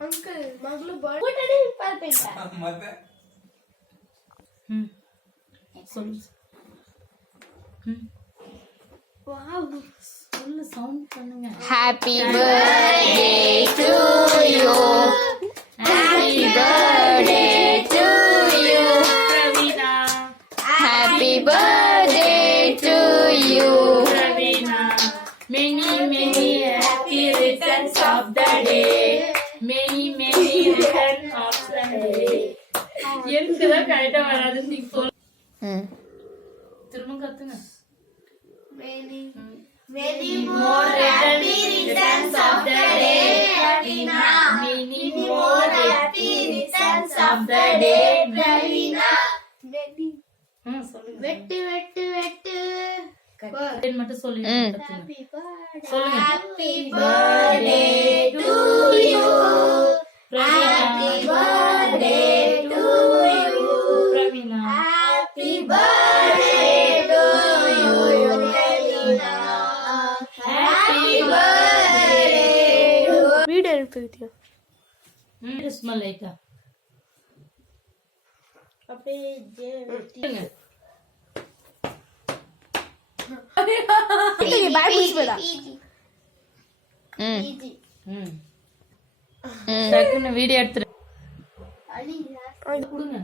Uncle मगलू birthday पालपेंटा ಮತ್ತೆ wow full sound பண்ணுங்க Happy birthday to you. Happy birthday to you. Praveena Happy birthday to you. Praveena many happy returns of the day. Many returns of the day. எனக்குதான் கரெக்டா வராது நீ சொல் திரும்ப கத்துங்க many more happy returns of the day Pravina many more happy returns of the day Pravina சொல்லுங்க வெட்டு வெட்டு வெட்டு correct மட்டும் சொல்லுங்க சொல்லுங்க happy birthday to you happy birthday to you Pravina happy birthday to you Pravina happy birthday video எடுத்துக்கிட்டியா smell லைட்டா அப்படியே சொல்லுங்க டக்குன்னு வீடியோ எடுத்துரு கொடுங்க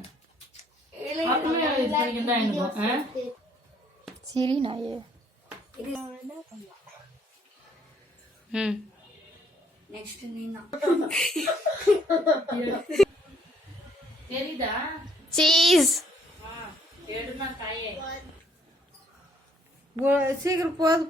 அப்பவே இது வரைக்கும் தான் எனக்கு Siri naye. నెక్స్ట్ నేను தெரியுதா Cheese. எடுனா காயே சீக்கிரம் போது